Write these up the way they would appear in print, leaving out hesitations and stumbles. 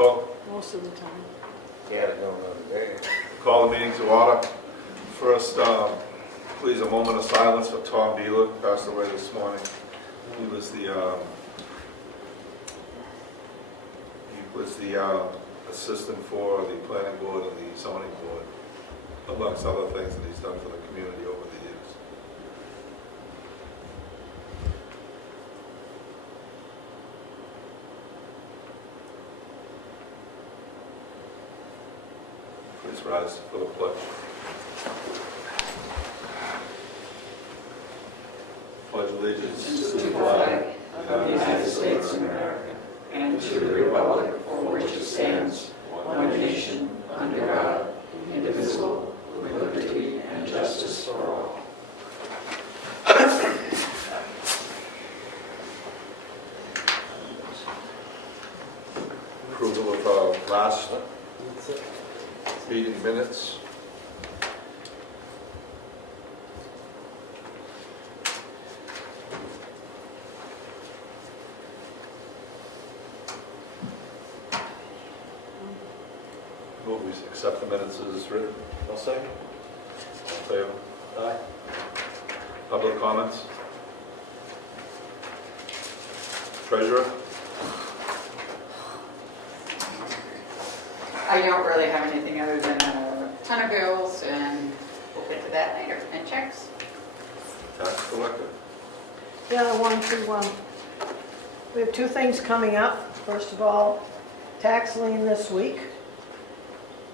Call most of the time. Yeah, no, there. Call the meeting to order. First, please, a moment of silence for Tom Beeler, who passed away this morning. He was the assistant for the planning board and the zoning board, amongst other things that he's done for the community over the years. Please rise for the pledge. Pledge allegiance to the flag of the United States of America and to the republic for which it stands, one nation, under God, indivisible, with liberty and justice for all. Approval of last meeting minutes. Move we accept the minutes as written. I'll second. All in favor? Aye. Public comments? Treasurer? I don't really have anything other than a ton of bills, and we'll get to that later, and checks. Tax collector? Yeah, I wanted to, we have two things coming up. First of all, tax lien this week,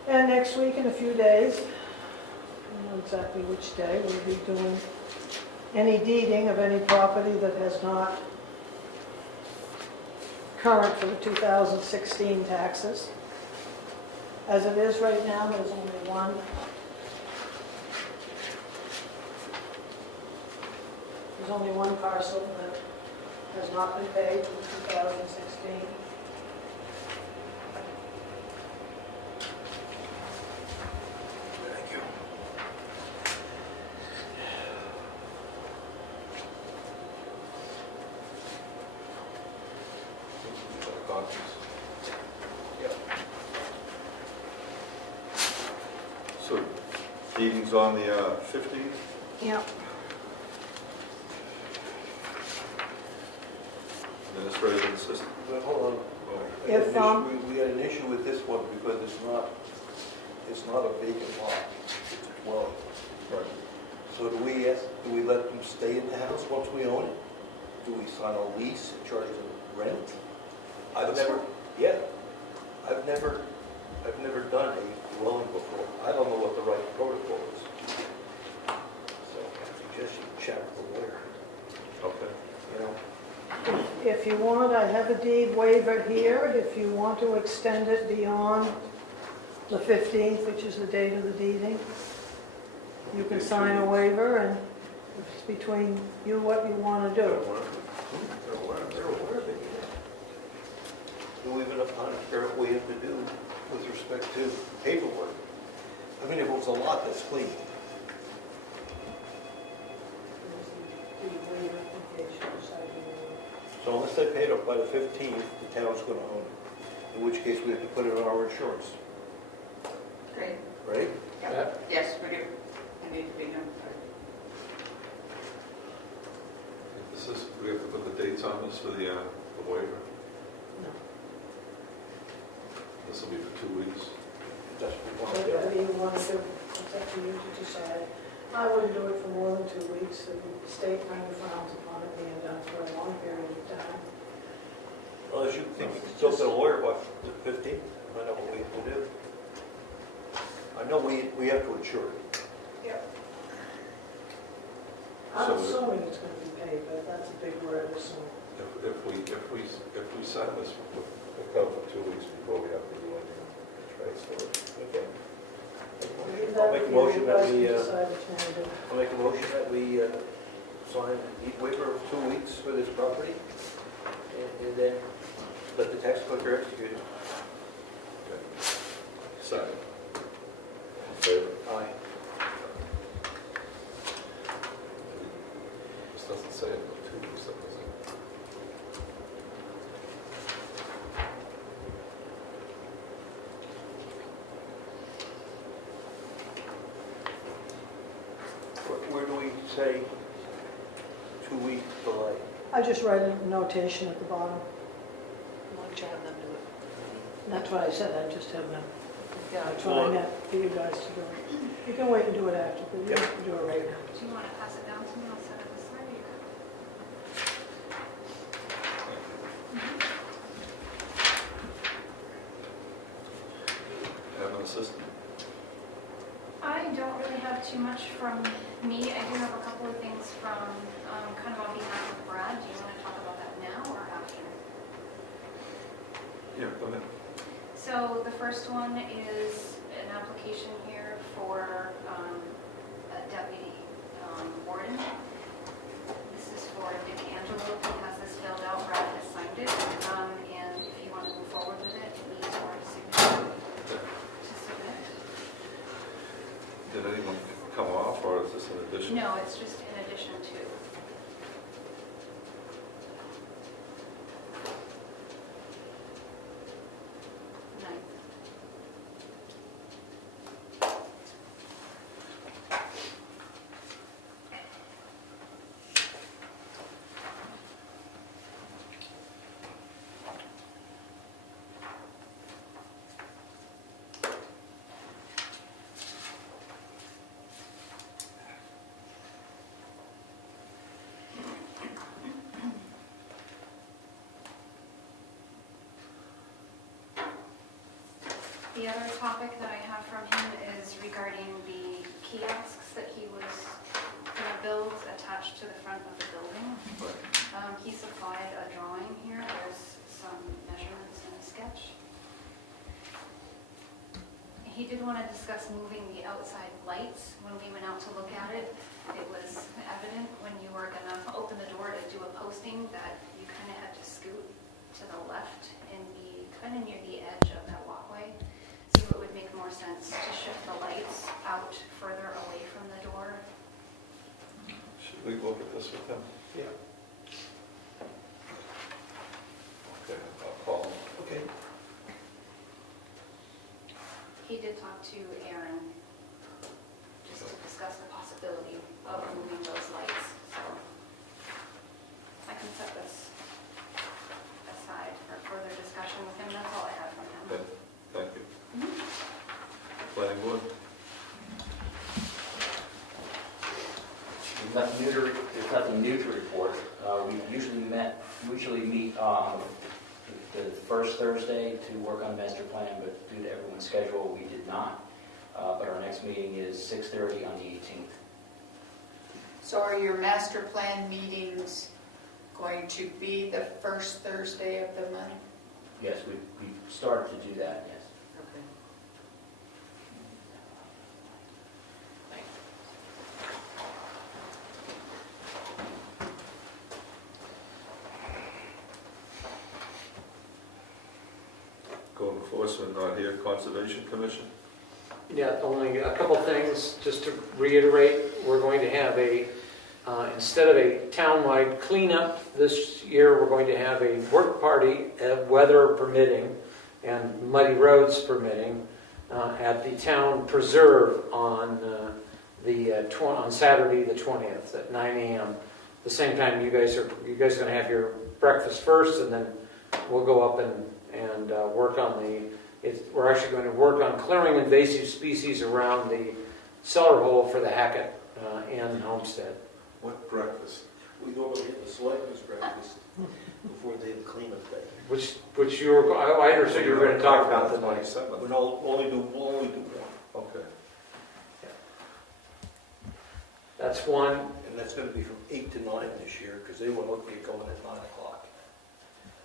and next week in a few days. I don't know exactly which day. We'll be doing any deeding of any property that has not current for the 2016 taxes. As it is right now, there's only one. There's only one parcel that has not been paid for 2016. Thank you. Copies. So, meeting's on the 15th? Yep. Administrative assistant. But hold on. Oh, We had an If, issue- we had an issue with this one because it's not a vacant lot. It's a dwelling. right. So do we let them stay in the house once we own it? Do we sign a lease and charge them rent? I've never done a dwelling before. I don't know what the right protocol is. So I suggest you chat with the lawyer, Okay. you know? if you want, I have a deed waiver here. If you want to extend it beyond the 15th, which is the date of the deeding, you can sign a waiver, and it's between you what you want to do. They're aware of it, yeah. Do we have enough time to figure out what we have to do with respect to paperwork? I mean, if it was a lot that's clean. So unless they paid up by the 15th, the town's going to own it, in which case we have to put it on our insurance, Great. right? Yep. Yes, we do. I need to be notified. This is, we have to put the dates on this for the waiver. No. This will be for 2 weeks. That's what we want to Whatever do. you want to do, it's up to you to decide. I wouldn't do it for more than 2 weeks. The state kind of frowns upon it being done for a long period of time. Unless you think we can still get a lawyer by the 15th, I know what we have to do. I know we have to insure it. Yep. I'm So- assuming it's going to be paid, but that's a big word, assuming. If we sign this, we'll cover for 2 weeks before we have to do anything. Right, so Okay. Leave I'll that make a to you. motion You that guys we, can decide what you want to do. I'll make a motion that we sign a deed waiver of 2 weeks for this property, and then let the tax collector execute it. Second. In favor? Aye. This doesn't say it, but 2 weeks, that doesn't. say 2-week delay? I just write a notation at the bottom. Why don't you have them do it? And that's what I said, I just have them. Yeah, That's what I meant for you guys to do it. You can wait and do it after, but you have to do it right now. Do you want to pass it down to me? I'll set it aside. You can- Have an assistant? I don't really have too much from me. I do have a couple of things from, kind of on behalf of Brad. Do you want to talk about that now or after? Yeah, go ahead. So the first one is an application here for a deputy warden. This is for Dick Angelo. He has this filled out. Brad has signed it. And if you want to move forward with it, it needs more signature to submit. Did anyone come off, or is this an addition? No, it's just in addition to. Ninth. The other topic that I have from him is regarding the kiosks that he was going to build attached to the front of the building. He supplied a drawing here. There's some measurements in a sketch. He did want to discuss moving the outside lights. When we went out to look at it, it was evident when you were going to open the door to do a posting that you kind of had to scoot to the left and be kind of near the edge of that walkway. So it would make more sense to shift the lights out further away from the door. Should we look at this with him? Yeah. Okay, I'll call him. Okay. He did talk to Aaron just to discuss the possibility of moving those lights, so I can set this aside for further discussion with him. That's all I have from him. Okay, thank you. Planning board? There's nothing new to report. We usually meet the first Thursday to work on the master plan, but due to everyone's schedule, we did not. But our next meeting is 6:30 on the 18th. So are your master plan meetings going to be the first Thursday of the month? Yes, we started to do that, yes. Okay. Code enforcement not here, Conservation Commission? Yeah, only a couple things, just to reiterate, we're going to have instead of a townwide cleanup this year, we're going to have a work party, weather permitting and muddy roads permitting, at the town preserve on Saturday the 20th at 9 a.m. The same time you guys are going to have your breakfast first, and then we'll go up and work on we're actually going to work on clearing invasive species around the cellar hole for the Hackett Inn homestead. What breakfast? We normally get the selectmen's breakfast before they clean up day. Which I understood you were going to talk about tonight. 27th. We'll only do one. Okay. That's one. And that's going to be from 8 to 9 this year, because they were looking at going at 9 o'clock.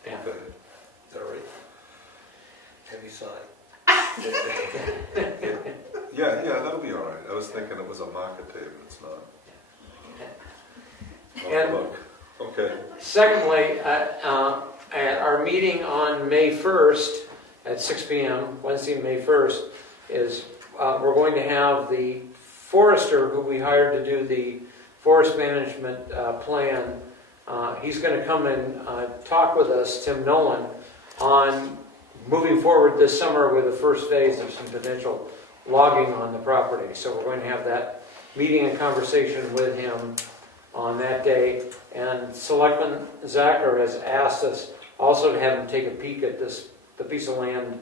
Yeah. Okay. Is that all right? Heavy sigh. Yeah, that'll be all right. I was thinking it was a market day, but it's not. And- Look. Okay. Secondly, at our meeting on May 1st at 6 p.m., Wednesday, May 1st, is we're going to have the forester who we hired to do the forest management plan. He's going to come and talk with us, Tim Nolan, on moving forward this summer with the first phase of some potential logging on the property. So we're going to have that meeting and conversation with him on that day. And Selectman Zacher has asked us also to have him take a peek at the piece of land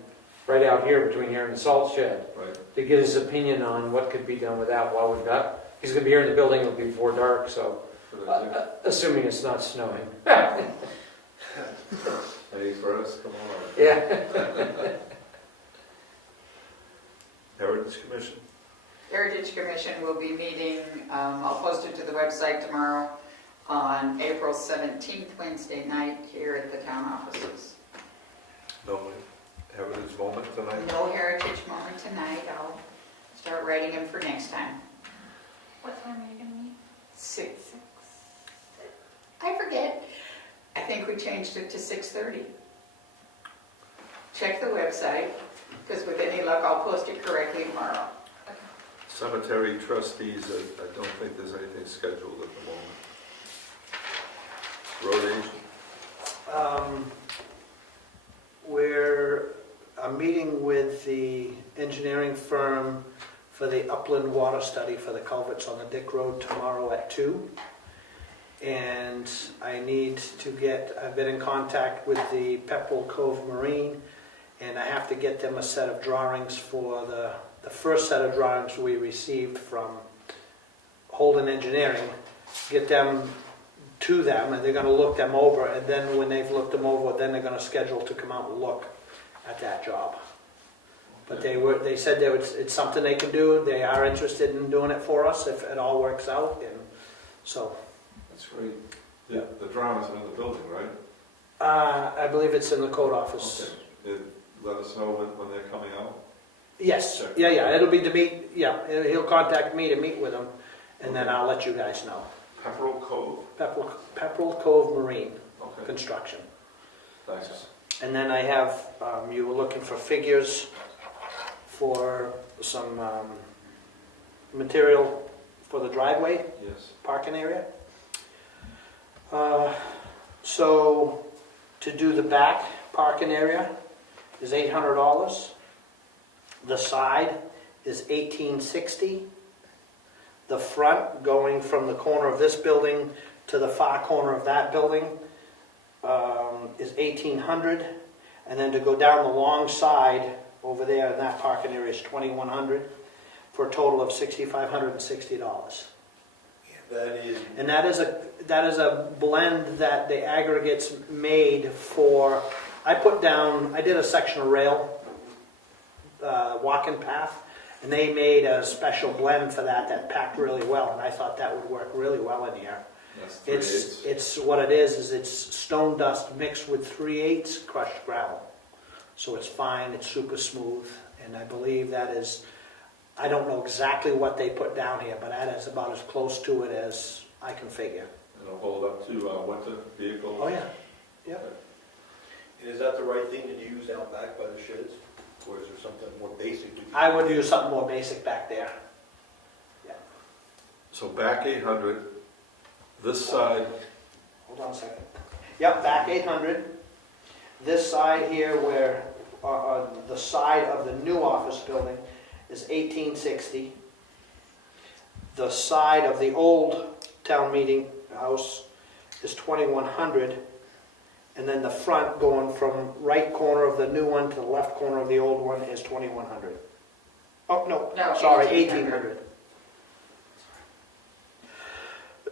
right out here between here and the salt shed, Right. to get his opinion on what could be done with that while we've got, he's gonna be here in the building, it'll be before dark, so, Good idea. assuming it's not snowing. May 1st, come on. Yeah. Heritage Commission? Heritage Commission will be meeting, I'll post it to the website tomorrow, on April 17th, Wednesday night, here at the town offices. No Heritage Moment tonight? No heritage moment tonight, I'll start writing them for next time. What time are you gonna meet? 6. I forget. I think we changed it to 6:30. Check the website, because with any luck, I'll post it correctly tomorrow. Cemetery trustees, I don't think there's anything scheduled at the moment. Road agent? I'm meeting with the engineering firm for the upland water study for the culverts on the Dick Road tomorrow at 2. And I've been in contact with the Pepperell Cove Marine, and I have to get them a set of drawings for the first set of drawings we received from Holden Engineering, get them to them, and they're gonna look them over, and then when they've looked them over, then they're gonna schedule to come out and look at that job. But they said it's something they can do, they are interested in doing it for us if it all works out, and so. That's great. The drawings are in the building, right? I believe it's in the code office. Okay. Let us know when they're coming out. Yes, Check. yeah, it'll be to meet, he'll contact me to meet with him, and then I'll let you guys know. Pepperell Cove? Pepperell Cove Marine Okay, Construction. thanks. And then I have, you were looking for figures for some material for the driveway Yes. parking area. So to do the back parking area is $800. The side is $1,860. The front, going from the corner of this building to the far corner of that building, is $1,800. And then to go down the long side over there in that parking area is $2,100, for a total of $6,560. And that is a blend that the aggregates made for. I did a section of rail walking path, and they made a special blend for that packed really well, and I thought that would work really well in here. Yes, It's what it is it's stone dust mixed with 3/8 crushed gravel. So it's fine, it's super smooth, and I believe that is, I don't know exactly what they put down here, but that is about as close to it as I can figure. It'll hold up to winter vehicles? Oh, yeah. Yep. And is that the right thing to use out back by the sheds? Or is there something more basic? I would use something more basic back there. So back 800, this side, Hold on a second. Yep, back 800. This side here where, the side of the new office building is 1860. The side of the old town meeting house is 2100. And then the front going from right corner of the new one to the left corner of the old one is 2100. Oh, no, No, sorry, 1800.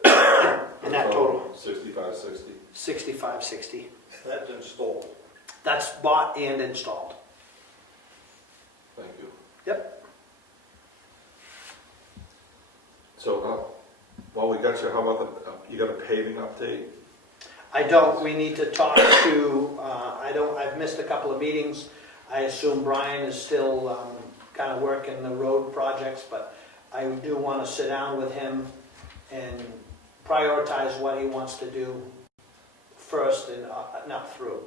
1800. And that total, 6560. 6560. And that's installed. That's bought and installed. Thank you. Yep. So, while we got you, how about you got a paving update? I don't, we need to talk to, I've missed a couple of meetings. I assume Brian is still kind of working the road projects, but I do want to sit down with him and prioritize what he wants to do first and not through.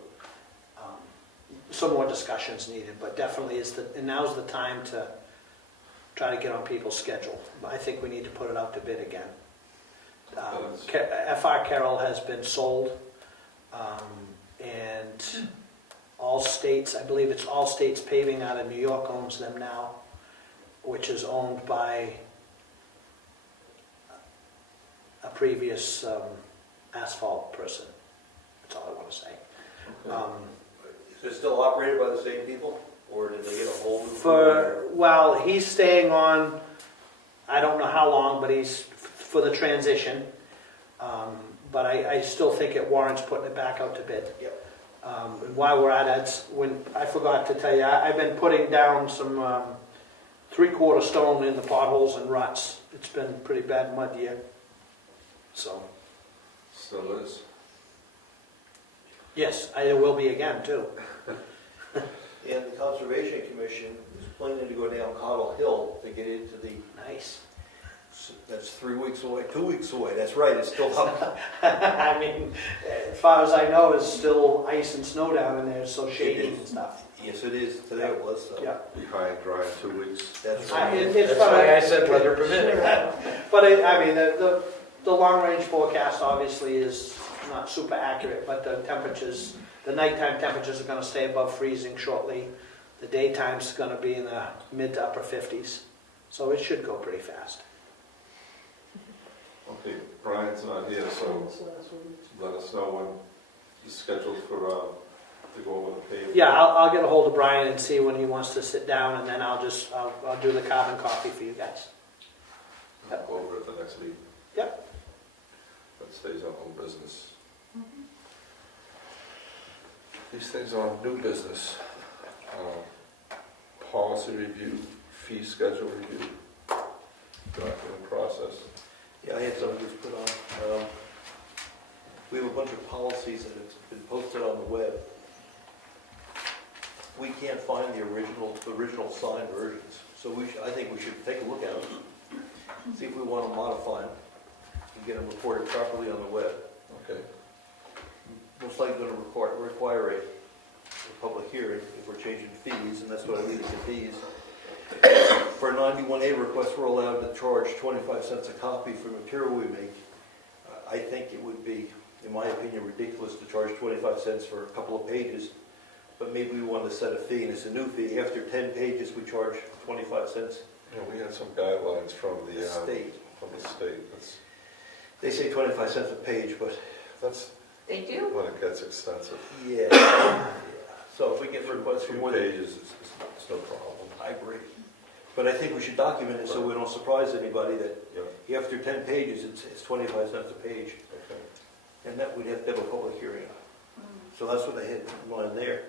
Some more discussions needed, but definitely and now's the time to try to get on people's schedule. I think we need to put it out to bid again. FR Carroll has been sold, and All States, I believe it's All States Paving out of New York owns them now, which is owned by a previous asphalt person. That's all I want to say. Is it still operated by the same people, or did they get a whole new? Well, he's staying on, I don't know how long, but he's for the transition. But I still think it warrants putting it back out to bid. Yep. And while we're at it, I forgot to tell you, I've been putting down some 3/4 stone in the potholes and ruts. It's been pretty bad mud year. So, Still is. yes, there will be again too. And the Conservation Commission is planning to go down Cottle Hill to get into the, Nice. that's 3 weeks away, 2 weeks away, that's right, it's still up. I mean, as far as I know, it's still ice and snow down in there, so shady and stuff. Yes, it is, today it was, so. Yeah. Be high and dry in 2 weeks. That's I- right. it's That's why gonna- I said weather permitting. But I mean, the long-range forecast obviously is not super accurate, but the temperatures, the nighttime temperatures are gonna stay above freezing shortly. The daytime's gonna be in the mid to upper 50s, so it should go pretty fast. Okay, Brian's not here, so let us know when he's scheduled for, to go over the pavement. Yeah, I'll get a hold of Brian and see when he wants to sit down, and then I'll do the carbon copy for you guys. We'll go over it at the next meeting. Yep. That stays on old business. These things are on new business. Policy review, fee schedule review, document process. Yeah, I had some of this put on. We have a bunch of policies that have been posted on the web. We can't find the original signed versions, so I think we should take a look at them, see if we want to modify them, and get them reported properly on the web. Okay. Most likely going to require a public hearing if we're changing fees, and that's what I leave it to fees. For a 91A request, we're allowed to charge 25 cents a copy for material we make. I think it would be, in my opinion, ridiculous to charge 25 cents for a couple of pages, but maybe we want to set a fee, and it's a new fee. After 10 pages, we charge 25 cents. Yeah, we had some guidelines from the State. From the state. That's They say 25 cents a page, but They do? when it gets expensive. yeah. So if we get requests for Few more than, pages, it's no problem. I agree. But I think we should document it so we don't surprise anybody that Yeah, after 10 pages, it's 25 cents a page. okay. And that we'd have to have a public hearing. So that's what I had in mind there.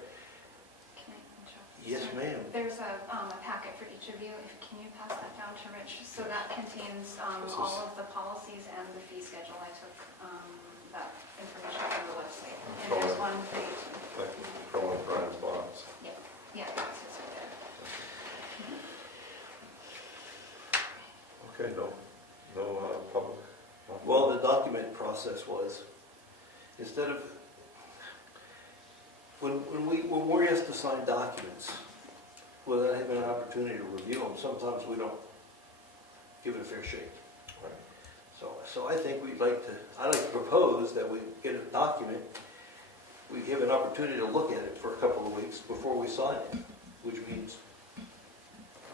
Can I interrupt? Yes, ma'am. There's a packet for each of you. Can you pass that down to Rich? So that contains This is- all of the policies and the fee schedule. I took that information from the website. And there's one for you too. Thank you. Throw in Brian's box. Yeah, that's his right there. Okay, no public. Well, the document process was, instead of, when we're asked to sign documents, without having an opportunity to review them, sometimes we don't give it a fair shake. Right. So I think I'd like to propose that we get a document, we give an opportunity to look at it for a couple of weeks before we sign it, which means,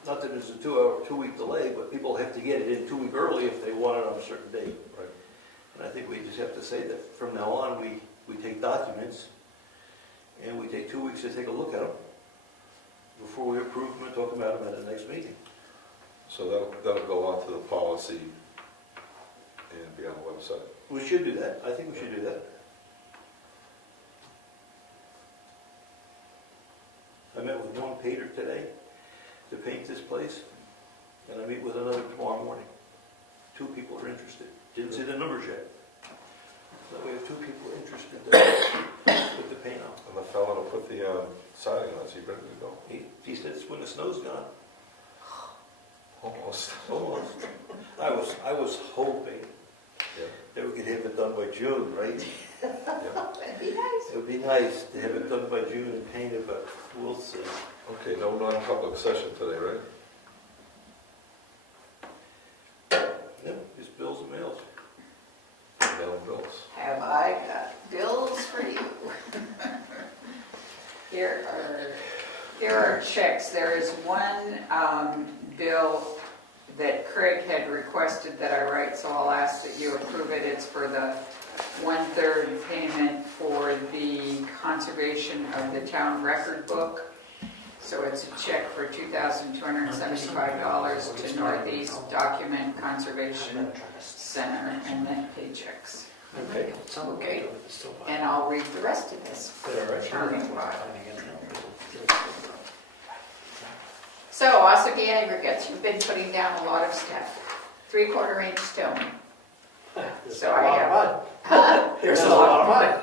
not that there's a 2-week delay, but people have to get it in 2 weeks early if they want it on a certain date. Right. And I think we just have to say that from now on, we take documents, and we take 2 weeks to take a look at them before we approve them and talk about them at the next meeting. So that'll go on to the policy and be on the website. We should do that. I think we should do that. I met with one painter today to paint this place, and I meet with another tomorrow morning. 2 people are interested. Didn't see the numbers yet. But we have 2 people interested to put the paint on. And the fellow to put the siding on, is he ready to go? He said it's when the snow's gone. Almost. Almost. I was hoping Yeah. that we could have it done by June, right? Yeah. That'd be nice. It would be nice to have it done by June and painted, but we'll see. Okay, no non-public session today, right? No, it's bills and mails. Mail bills. Have I got bills for you? Here are checks. There is one bill that Craig had requested that I write, so I'll ask that you approve it. It's for the 1/3 payment for the conservation of the town record book. So it's a check for $2,275 to Northeast Document Conservation Center, and then paychecks. Okay. Okay, and I'll read the rest of this. So, Ossipee Aggregates, you've been putting down a lot of stuff. 3/4 inch stone. So I have. There's a lot of money.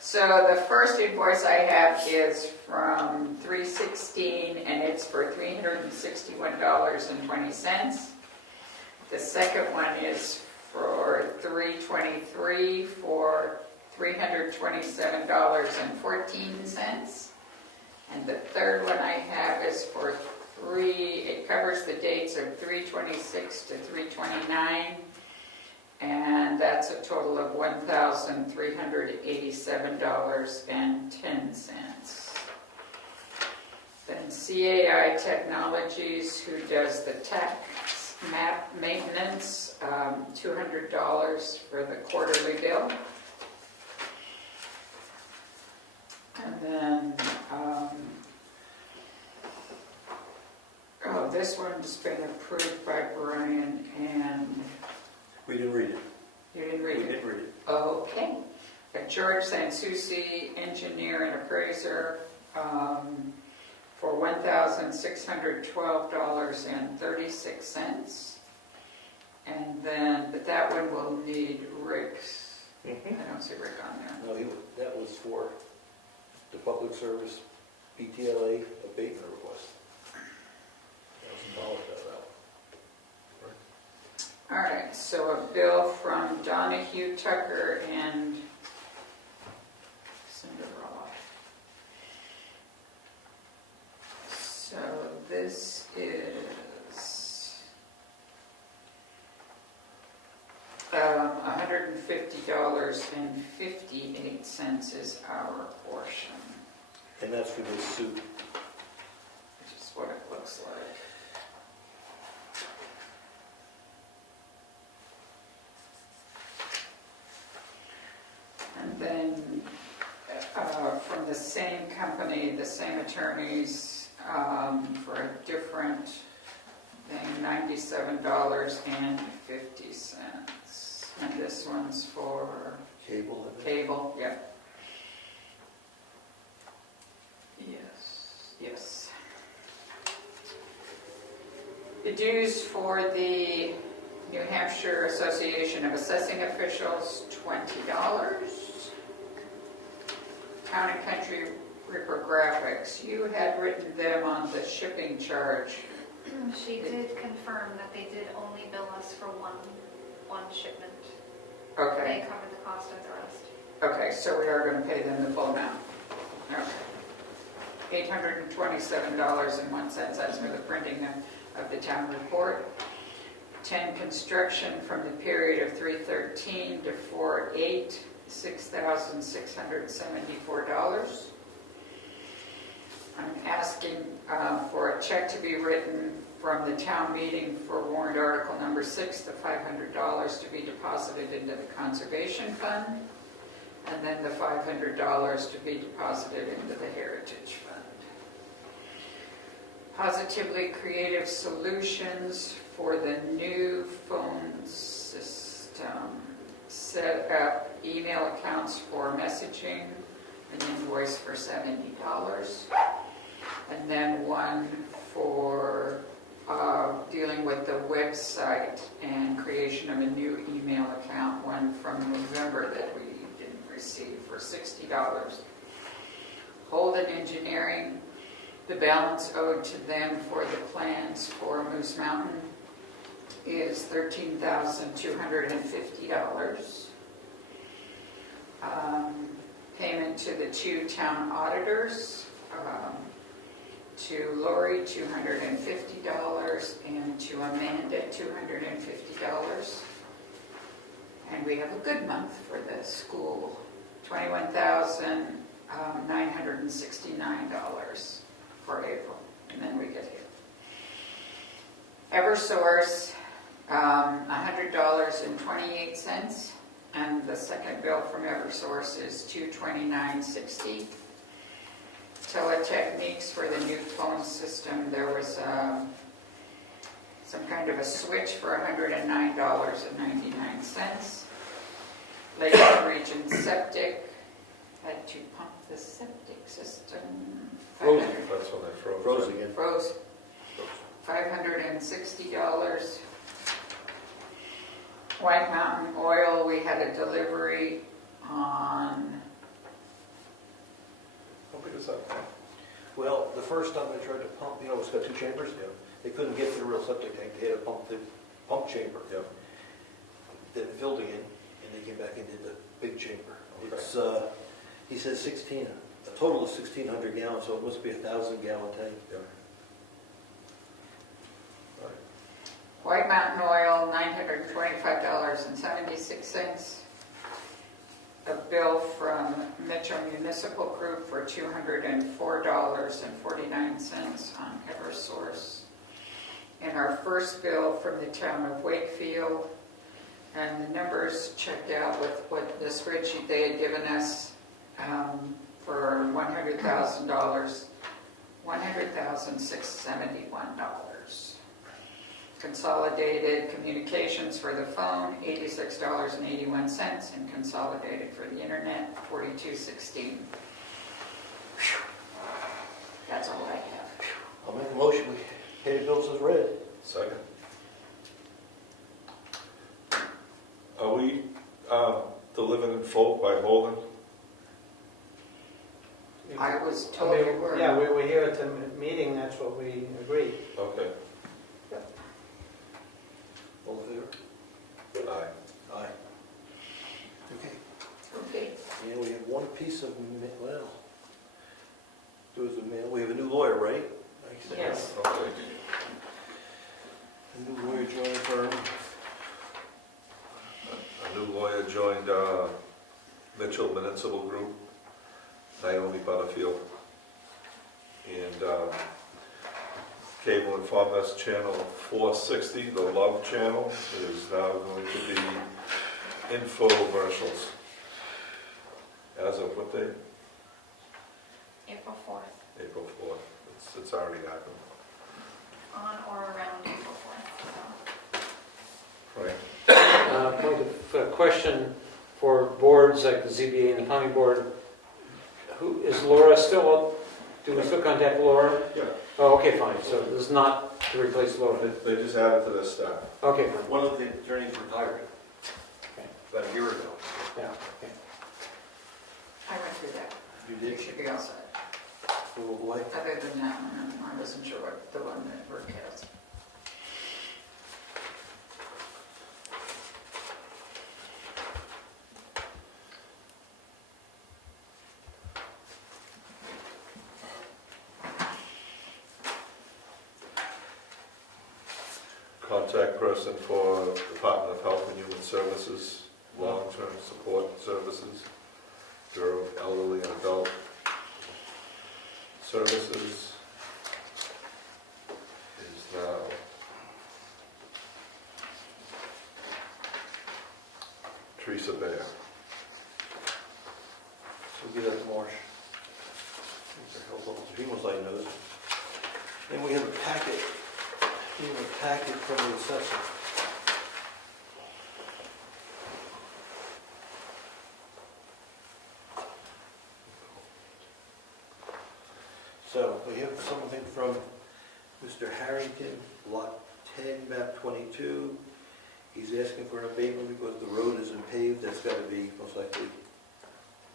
So the first invoice I have is from 3/16, and it's for $361.20. The second one is for 3/23 for $327.14. And the third one I have is for it covers the dates of 3/26 to 3/29. And that's a total of $1,387.10. Then CAI Technologies, who does the tax map maintenance, $200 for the quarterly bill. And then, this one's been approved by Brian, and We didn't read it. you didn't read We it? didn't read it. Okay. George Sansucci, engineer and appraiser, for $1,612.36. And then, but that one will need Rick's. I don't see Rick on there. No, that was for the public service PTLA abatement request. $1,000 out of that one. All right, so a bill from Donahue, Tucker, and Cinderella. So this is $150.58 is our portion, And that's for this suit. which is what it looks like. And then from the same company, the same attorneys, for a different thing, $97.50. And this one's for Cable. cable, yep. Yes. The dues for the New Hampshire Association of Assessing Officials, $20. Town and Country Reprographics, you had written them on the shipping charge. She did confirm that they did only bill us for one shipment. Okay, They covered the cost of the rest. okay, so we are going to pay them the full amount. Okay. $827.01, that's for the printing of the town report. 10 construction from the period of 3/13 to 4/8, $6,674. I'm asking for a check to be written from the town meeting for warrant article number 6, the $500 to be deposited into the conservation fund, and then the $500 to be deposited into the heritage fund. Positively Creative Solutions for the new phone system. Set up email accounts for messaging, an invoice for $70. And then one for dealing with the website and creation of a new email account, one from November that we didn't receive, for $60. Holden Engineering, the balance owed to them for the plans for Moose Mountain is $13,250. Payment to the 2 town auditors, to Laurie $250 and to Amanda $250. And we have a good month for the school, $21,969 for April, and then we get here. Eversource, $100.28, and the second bill from Eversource is $229.60. Teletechniques for the new phone system, there was some kind of a switch for $109.99. Lake Region Septic had to pump the septic system. Frozen. That's when they froze. Froze again. Froze. $560. White Mountain Oil, we had a delivery on, How big is that? Well, the first time they tried to pump, it's got 2 chambers. Yeah. They couldn't get to the real septic tank. They had to pump the pump chamber. Yeah. Then filled again, and they came back and did the big chamber. Okay. It's, he says 16, a total of 1,600 gallons, so it must be a 1,000-gallon tank. Yeah. All right. White Mountain Oil, $925.76. A bill from Mitchell Municipal Group for $204.49 on Eversource. And our first bill from the town of Wakefield. And the numbers checked out with what the spreadsheet they had given us for $100,000, $100,671. Consolidated communications for the phone, $86.81, and consolidated for the internet, $42.16. That's all I have. I'll make a motion, we pay the bills as read. Second. Are we delivered in full by Holden? I was told you were. Yeah, we were here at the meeting, that's what we agreed. Okay. All in favor? Aye. Aye. Okay. Okay. And we have one piece of, well, there was a mail, we have a new lawyer, right? Yes. Okay. A new lawyer joined the firm. A new lawyer joined Mitchell Municipal Group, Naomi Butterfield. And cable informed us channel 460, the Love channel, is now going to be infomercials. As of what date? April 4th, April 4th. It's already happened. on or around April 4th. Right. Point of question for boards like the ZBA and the planning board. Who is Laura still? Do we still contact Laura? Yeah. Oh, okay, fine. So this is not to replace Laura. They just added to their staff. Okay, fine. One of the attorneys retired about a year ago. Yeah. Okay. I went through that. You You did? should be all set. Little boy. Other than that one, I wasn't sure what the one that Rick has. Contact person for Department of Health and Human Services, long-term support services, Bureau of Elderly and Adult Services is now Teresa Bear. So we'll give that to Marsh. He most likely knows. Then we have a packet, from the assessor. So we have something from Mr. Harrington, lot 10, map 22. He's asking for an abatement because the road isn't paved. That's got to be most likely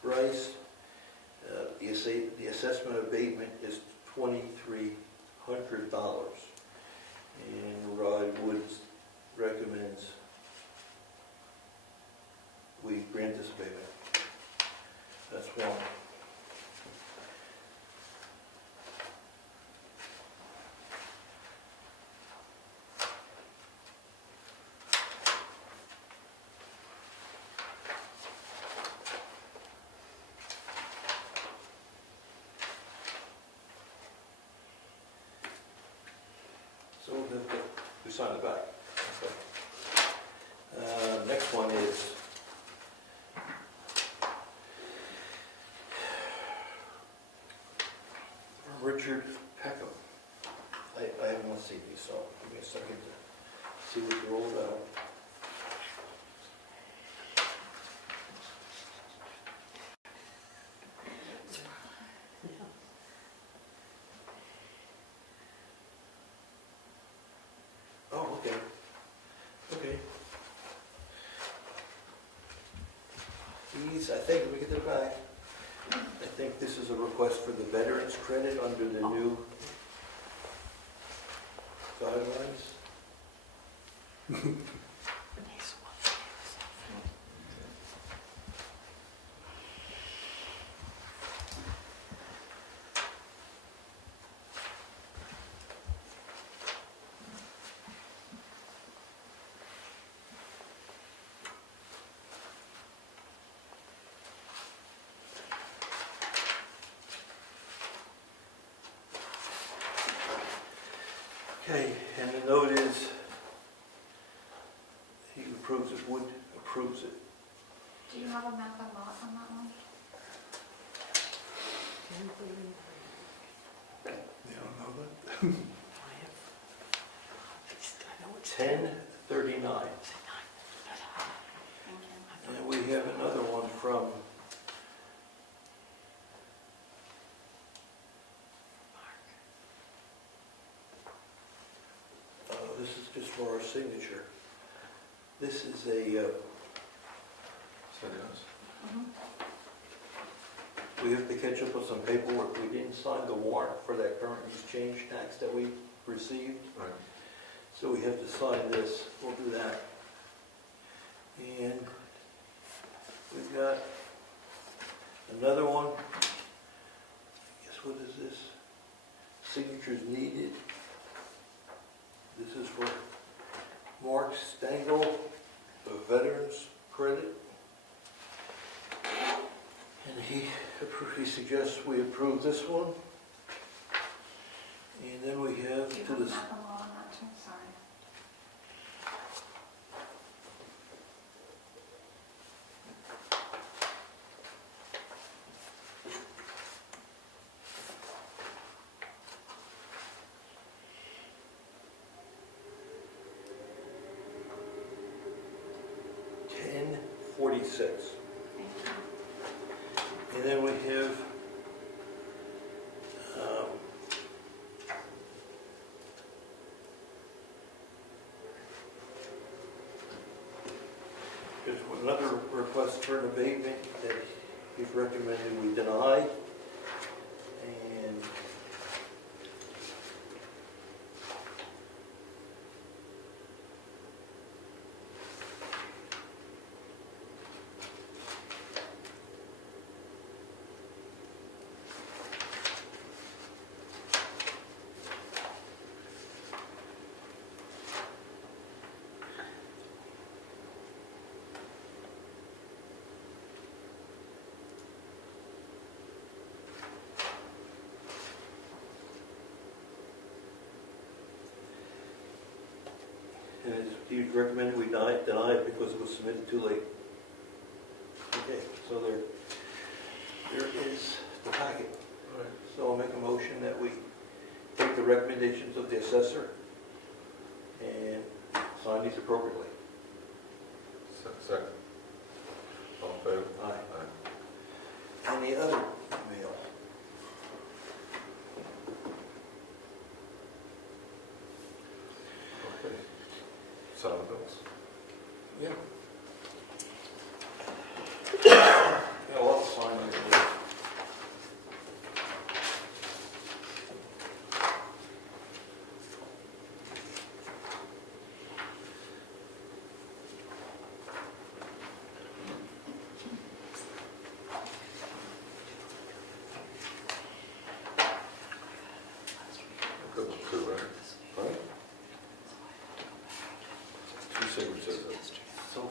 Bryce. The assessment abatement is $2,300. And Rod Woods recommends we grant this abatement. That's one. So We sign the back. Next one is Richard Peckham. I haven't seen these, so give me a second to see what they're all about. Oh, okay. Okay. These, I think, let me get them back. I think this is a request for the veterans credit under the new guidelines. Okay, and the note is, he approves it, Wood approves it. Do you have a map and lot on that one? You don't know that? 1039. Thank you. And we have another one from this is just for our signature. This is a, we have to catch up with some paperwork. We didn't sign the warrant for that current use change tax that we received. Right. So we have to sign this. We'll do that. And we've got another one. Guess what is this? Signatures needed. This is for Mark Stengel, the Veterans Credit. And he suggests we approve this one. And then we have Do you to have a this. map and lot on that too? Sorry. $10.46. Thank you. And then we have there's another request for an abatement that he's recommended we deny. And he recommended we deny it because it was submitted too late. Okay, so there is the packet. Right. So I'll make a motion that we take the recommendations of the assessor and sign these appropriately. Second. All in favor? Aye. Any other mail? Okay. Sign the bills. Yeah. Yeah, a lot of signing. Good, two, right? Right? Two signatures. So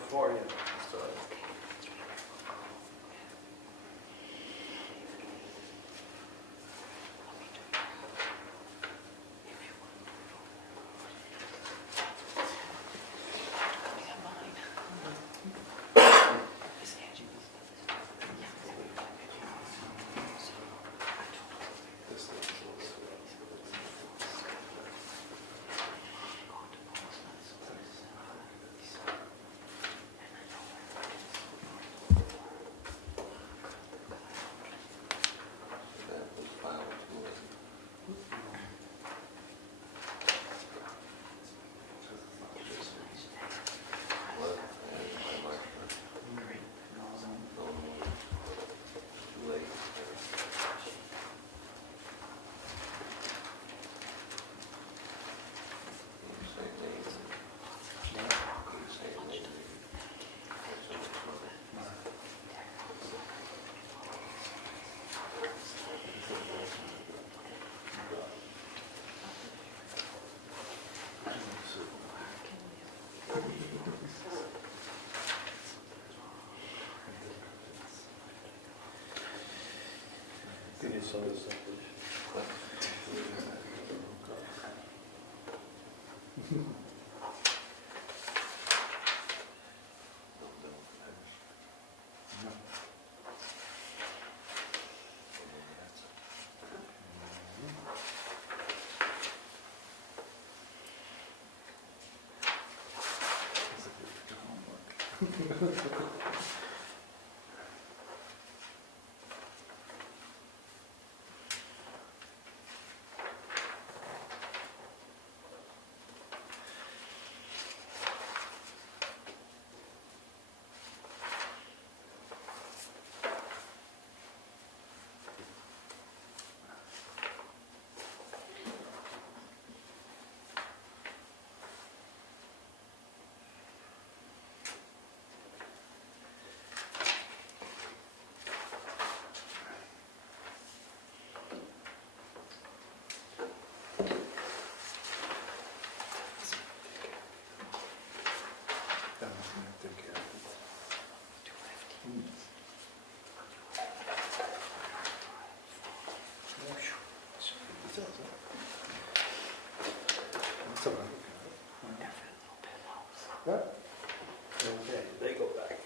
Okay, they go back.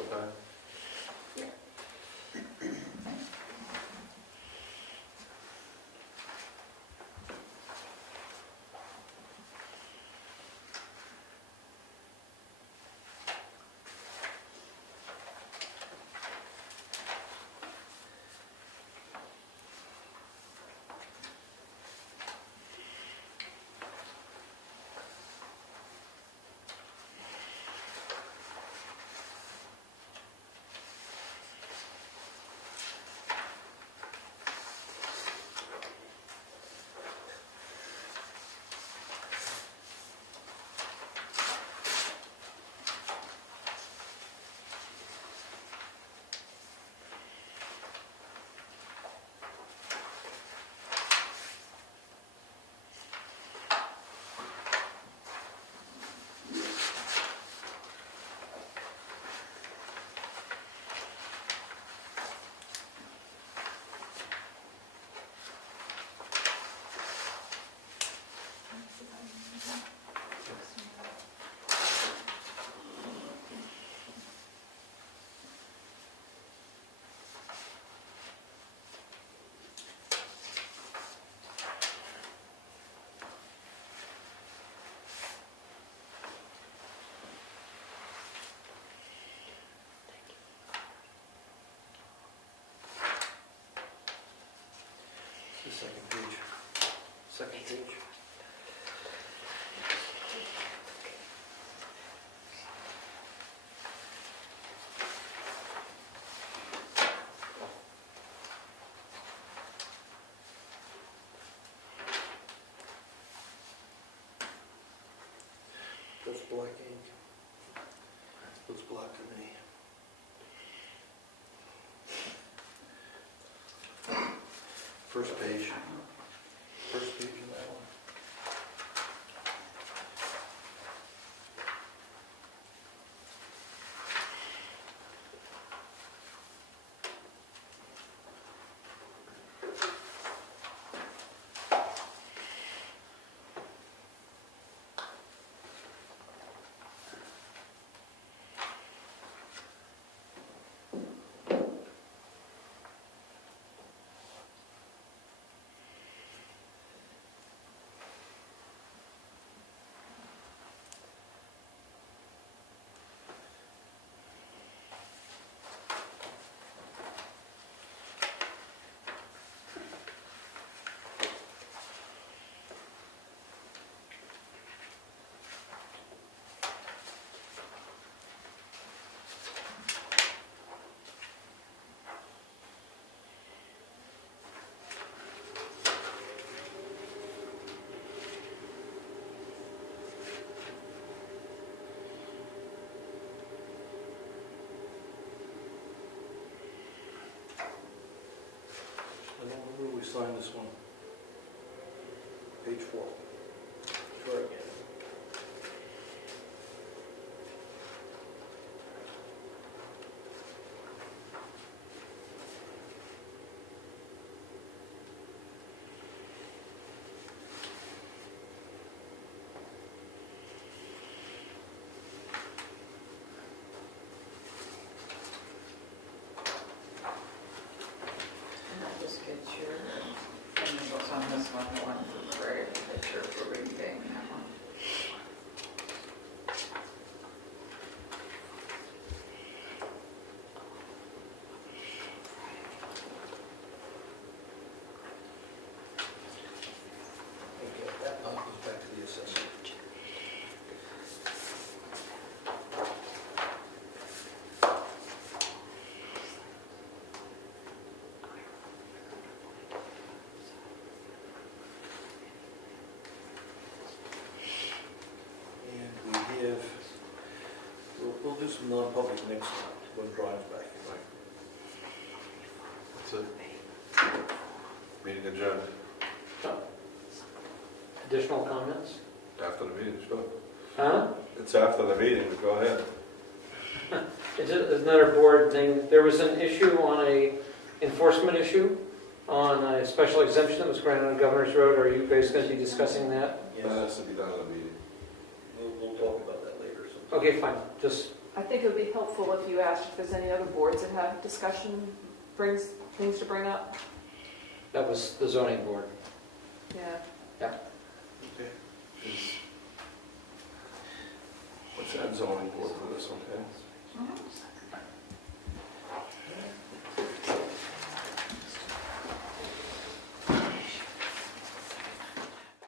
Thank you. The second page. Second page. First page. First page in that one. I don't remember we signed this one. Page 4. Try again. And I'll just get your initials on this one, the one for Craig, that you're approving paying that one. Okay, that goes back to the assessor. And we have, we'll do some non-public next time, when Brian's back. That's it. Meeting adjourned. Additional comments? After the meeting, sure. Huh? It's after the meeting, but go ahead. It's another board thing. There was an issue on a enforcement issue on a special exemption that was granted on Governor's Road. Are you guys going to be discussing that? That has to be done at the meeting. We'll talk about that later. So. Okay, fine. Just, I think it would be helpful if you asked if there's any other boards that have discussion, brings things to bring up. that was the zoning board. Yeah. Okay. What's that zoning board for this, okay? Mhm.